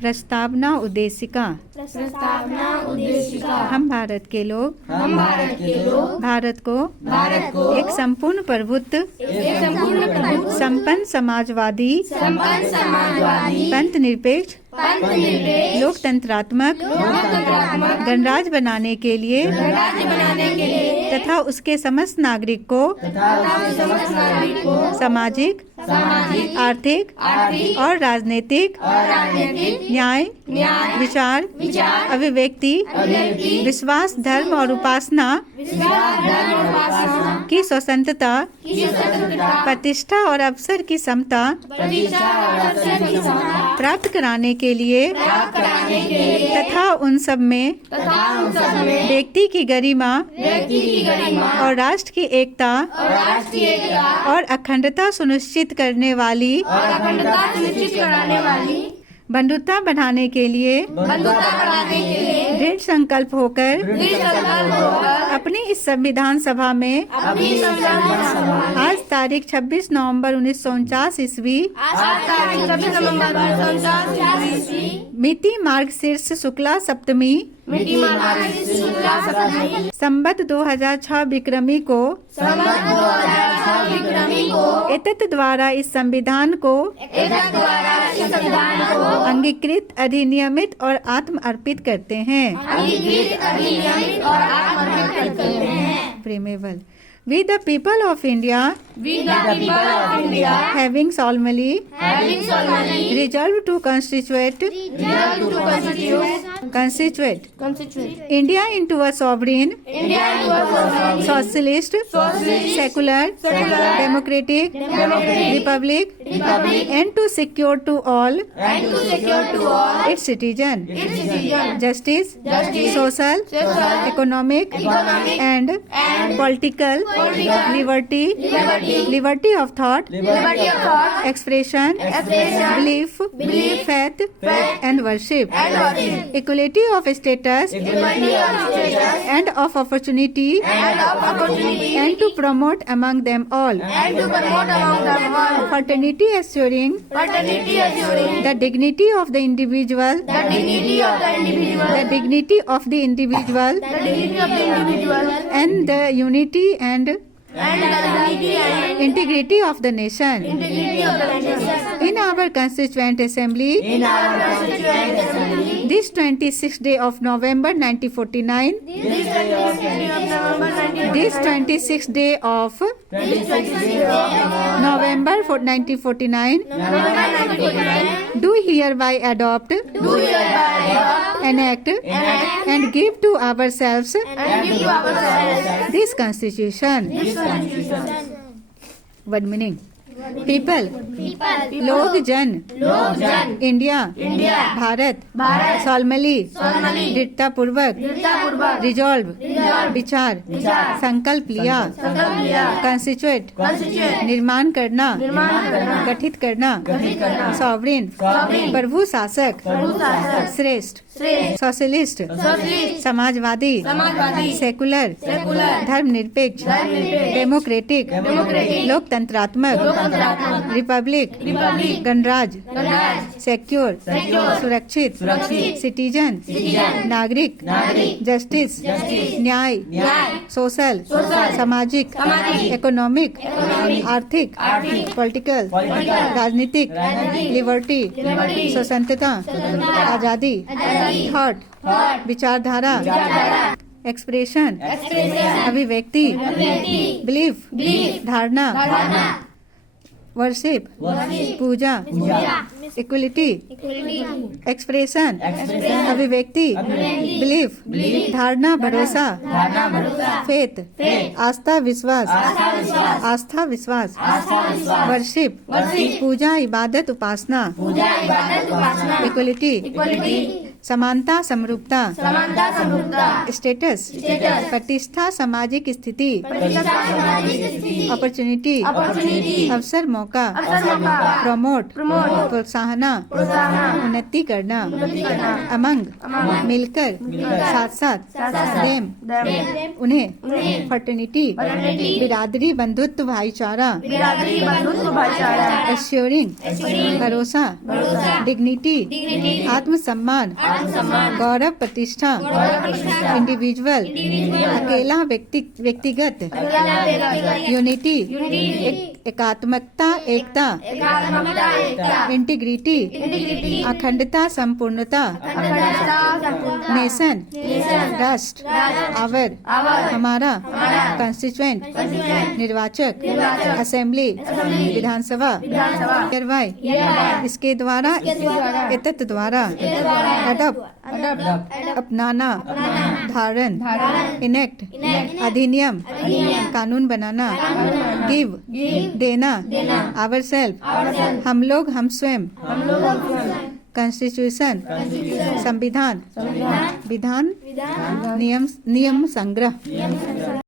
प्रस्तावना उद्देशिका। हम भारत के लोग भारत को एक संपूर्ण प्रभुत्व संपन्न समाजवादी पंथ निरपेक्ष लोकतंत्रात्मक गणराज्य बनाने के लिए तथा उसके समस्त नागरिक को सामाजिक आर्थिक और राजनीतिक न्याय विचार अभिव्यक्ति विश्वास धर्म और उपासना की स्वतंत्रता प्रतिष्ठा और अवसर की समता प्राप्त कराने के लिए तथा उन सब में व्यक्ति की गरिमा और राष्ट्र की एकता और अखंडता सुनिश्चित करने वाली बंधुता बढ़ाने के लिए दृढ़ संकल्प होकर अपनी इस संविधान सभा में आज तारीख 26 नवंबर 1949 ईस्वी मिति मार्गशीर्ष शुक्ला सप्तमी संवत 2006 विक्रमी को एतत् द्वारा इस संविधान को अंगीकृत अधिनियमित और आत्म अर्पित करते हैं। प्रेमेबल We the people of India having solemnly resolved to constitute India into a sovereign socialist secular democratic republic and to secure to all its citizens justice social economic and political liberty of thought, expression, belief, faith, and worship, equality of status and of opportunity, and to promote among them all, fraternity assuring the dignity of the individual, and the unity and integrity of the nation. In our Constituent Assembly, this 26th day of November 1949, this 26th day of November 1949, do hereby adopt, enact, and give to ourselves this Constitution. What meaning? People, लोग जन, India, Bharat, solemnly, दृढ़ता पूर्वक, resolve, विचार, संकल्प लिया, constitute, निर्माण करना, गठित करना, सॉवरेन, प्रभु शासक, श्रेष्ठ, सोशलिस्ट, समाजवादी, सेकुलर, धर्मनिरपेक्ष, डेमोक्रेटिक, लोकतंत्रात्मक, रिपब्लिक, गणराज्य, सेक्योर, सुरक्षित, सिटीजन, नागरिक, जस्टिस, न्याय, सोशल, सामाजिक, इकोनॉमिक, आर्थिक, पॉलिटिकल, राजनीतिक, लिबर्टी, स्वतंत्रता, आजादी, थॉट, विचारधारा, एक्सप्रेशन, अभिव्यक्ति, बिलीफ, धारणा, वर्शिप, पूजा, इक्वलिटी, एक्सप्रेशन, अभिव्यक्ति, बिलीफ, धारणा, भरोसा, फेथ, आस्था विश्वास, वर्शिप, पूजा, इबादत, उपासना, इक्वलिटी, समानता समरूपता, समानता समरूपता, स्टेटस, प्रतिष्ठा सामाजिक स्थिति, अपॉर्चुनिटी, अवसर मौका, प्रमोट, प्रोत्साहन, उन्नति करना, अमंग, मिलकर, साथ साथ, देम, उन्हें, फर्टर्निटी, बिरादरी बंधुत्व भाईचारा, एश्योरिंग, भरोसा, डिग्निटी, आत्मसम्मान, गौरव प्रतिष्ठा, इंडिविजुअल, अकेला व्यक्तिगत, यूनिटी, एकात्मकता एकता, इंटीग्रिटी, अखंडता संपूर्णता, नेशन, राष्ट्र, आवर, हमारा, कंस्टिट्यूएंट, निर्वाचक, असेंबली, विधानसभा, कार्रवाई, इसके द्वारा, एतत् द्वारा, अडॉप्ट, अपनाना, धारण, इनेक्ट, अधिनियम, कानून बनाना, गिव, देना, आवर सेल्फ, हम लोग हम स्वयं, कॉन्स्टिट्यूशन, संविधान, विधान, नियम संग्रह।